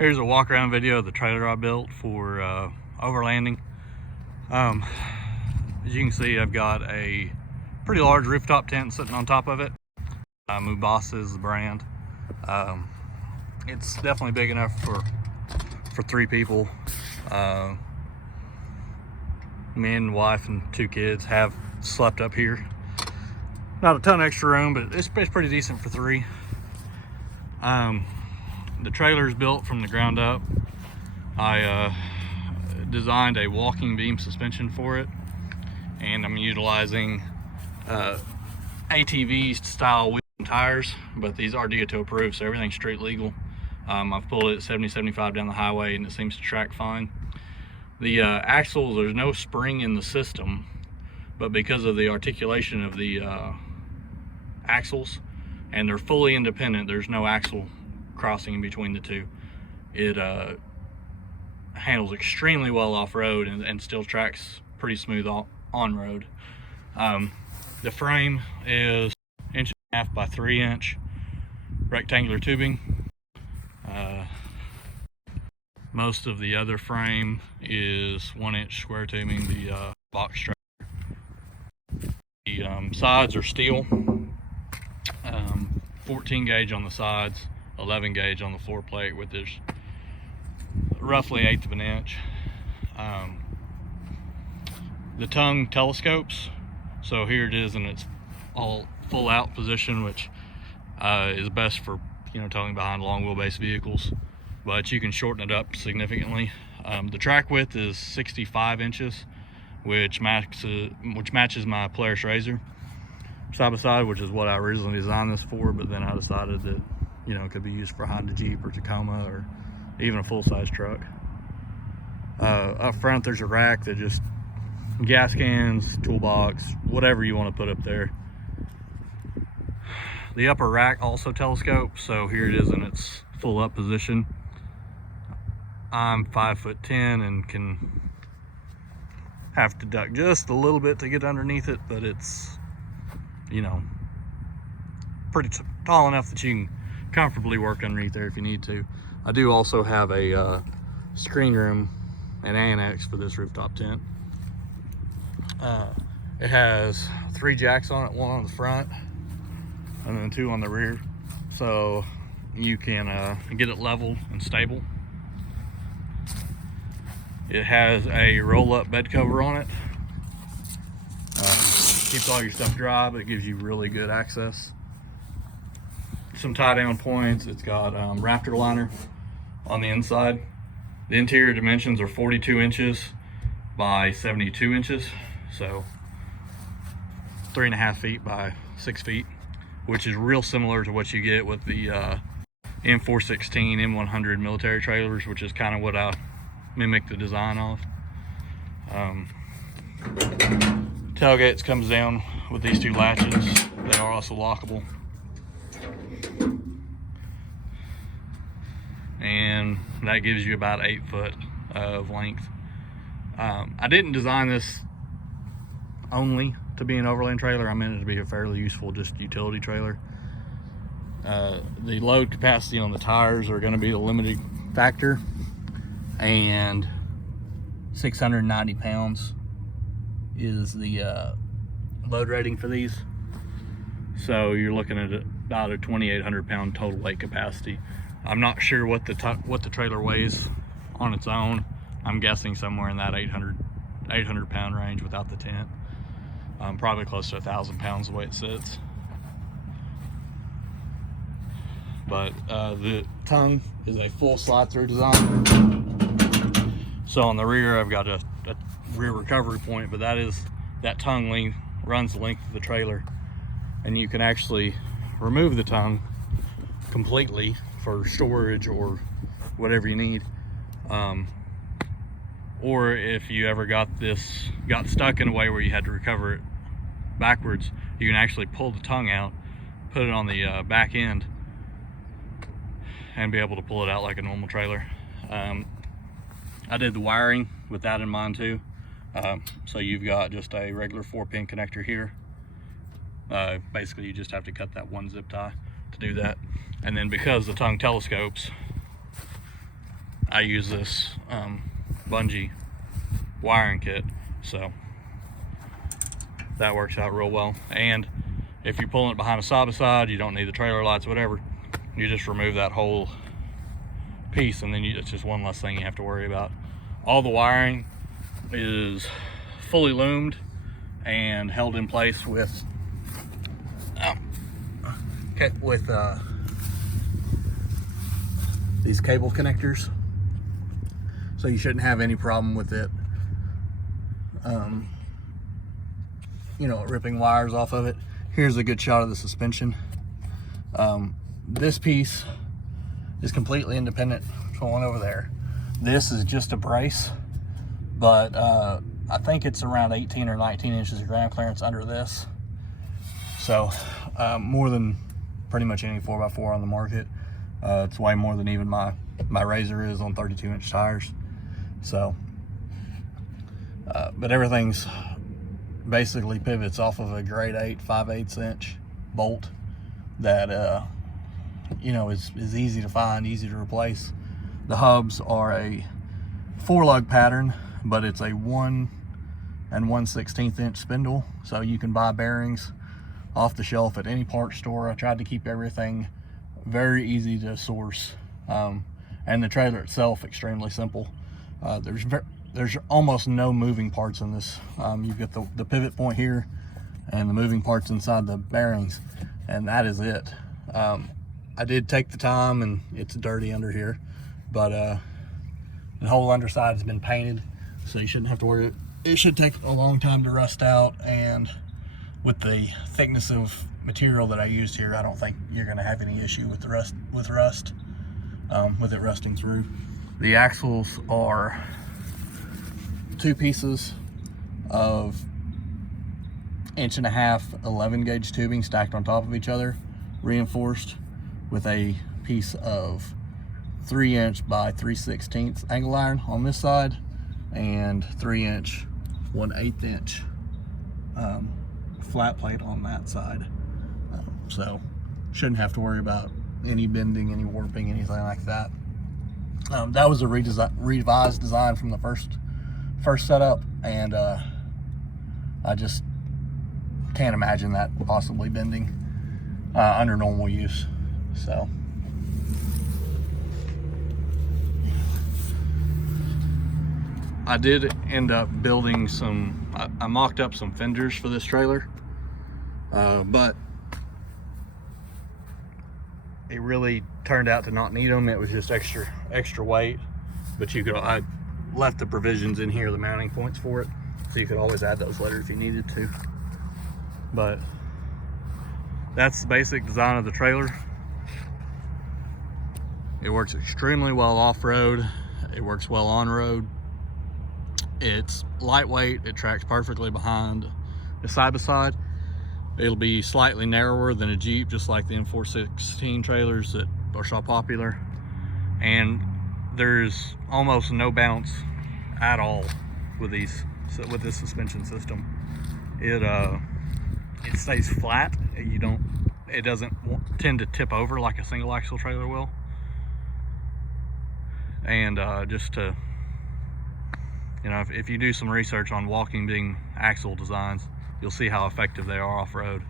Here's a walk around video of the trailer I built for overlanding. As you can see, I've got a pretty large rooftop tent sitting on top of it. Mubasa is the brand. It's definitely big enough for 3 people. Me, wife, and 2 kids have slept up here. Not a ton of extra room, but it's pretty decent for 3. The trailer is built from the ground up. I designed a walking beam suspension for it, and I'm utilizing ATV style wheels and tires, but these are DOT approved, so everything's street legal. I've pulled it at 70-75 down the highway, and it seems to track fine. The axles, there's no spring in the system, but because of the articulation of the axles, and they're fully independent, there's no axle crossing in between the two. It handles extremely well off-road and still tracks pretty smooth on-road. The frame is 1.5 by 3 inch rectangular tubing. Most of the other frame is 1 inch square tubing, the box trailer. The sides are steel, 14 gauge on the sides, 11 gauge on the floor plate, with this roughly 1/8 of an inch. The tongue telescopes, so here it is in its all full out position, which is best for towing behind long wheelbase vehicles, but you can shorten it up significantly. The track width is 65 inches, which matches my Polaris Razor side by side, which is what I originally designed this for, but then I decided that it could be used for behind a Jeep or Tacoma or even a full-size truck. Up front there's a rack that just gas cans, toolbox, whatever you want to put up there. The upper rack also telescopes, so here it is in its full up position. I'm 5'10" and can have to duck just a little bit to get underneath it, but it's pretty tall enough that you can comfortably work underneath there if you need to. I do also have a screen room and annex for this rooftop tent. It has 3 jacks on it, 1 on the front and then 2 on the rear, so you can get it level and stable. It has a roll-up bed cover on it. Keeps all your stuff dry, but it gives you really good access. Some tie down points. It's got rafter liner on the inside. The interior dimensions are 42 inches by 72 inches, so 3.5 feet by 6 feet, which is real similar to what you get with the M416, M100 military trailers, which is kind of what I mimic the design of. Tailgates comes down with these 2 latches. They are also lockable. And that gives you about 8 foot of length. I didn't design this only to be an overland trailer. I meant it to be a fairly useful just utility trailer. The load capacity on the tires are going to be the limiting factor, and 690 pounds is the load rating for these, so you're looking at about a 2,800 pound total weight capacity. I'm not sure what the trailer weighs on its own. I'm guessing somewhere in that 800 pound range without the tent. Probably close to 1,000 pounds the way it sits. But the tongue is a full slide through design. So on the rear I've got a rear recovery point, but that tongue length runs the length of the trailer, and you can actually remove the tongue completely for storage or whatever you need. Or if you ever got stuck in a way where you had to recover it backwards, you can actually pull the tongue out, put it on the back end, and be able to pull it out like a normal trailer. I did the wiring with that in mind too. So you've got just a regular 4-pin connector here. Basically you just have to cut that 1 zip tie to do that. And then because the tongue telescopes, I use this bungee wiring kit, so that works out real well. And if you're pulling it behind a side by side, you don't need the trailer lights, whatever, you just remove that whole piece, and then it's just one less thing you have to worry about. All the wiring is fully loomed and held in place with these cable connectors, so you shouldn't have any problem with it you know, ripping wires off of it. Here's a good shot of the suspension. This piece is completely independent from one over there. This is just a brace, but I think it's around 18 or 19 inches of ground clearance under this. So more than pretty much any 4x4 on the market. It's way more than even my Razor is on 32-inch tires. So, but everything's basically pivots off of a grade 8 5/8 inch bolt that you know, is easy to find, easy to replace. The hubs are a 4-lug pattern, but it's a 1 1/16 inch spindle, so you can buy bearings off the shelf at any parts store. I tried to keep everything very easy to source, and the trailer itself extremely simple. There's almost no moving parts in this. You've got the pivot point here and the moving parts inside the bearings, and that is it. I did take the time, and it's dirty under here, but the whole underside has been painted, so you shouldn't have to worry. It should take a long time to rust out, and with the thickness of material that I used here, I don't think you're going to have any issue with the rust with it rusting through. The axles are 2 pieces of 1.5 inch 11 gauge tubing stacked on top of each other, reinforced with a piece of 3 inch by 3/16 angle iron on this side, and 3 inch 1/8 inch flat plate on that side. So shouldn't have to worry about any bending, any warping, anything like that. That was a revised design from the first setup, and I just can't imagine that possibly bending under normal use. So I did end up building I mocked up some fenders for this trailer, but it really turned out to not need them. It was just extra weight, but I left the provisions in here, the mounting points for it, so you could always add those later if you needed to. But that's the basic design of the trailer. It works extremely well off-road. It works well on-road. It's lightweight. It tracks perfectly behind the side-by-side. It'll be slightly narrower than a Jeep, just like the M416 trailers that are so popular. And there's almost no bounce at all with this suspension system. It stays flat. It doesn't tend to tip over like a single axle trailer will. And just to, you know, if you do some research on walking being axle designs, you'll see how effective they are off-road.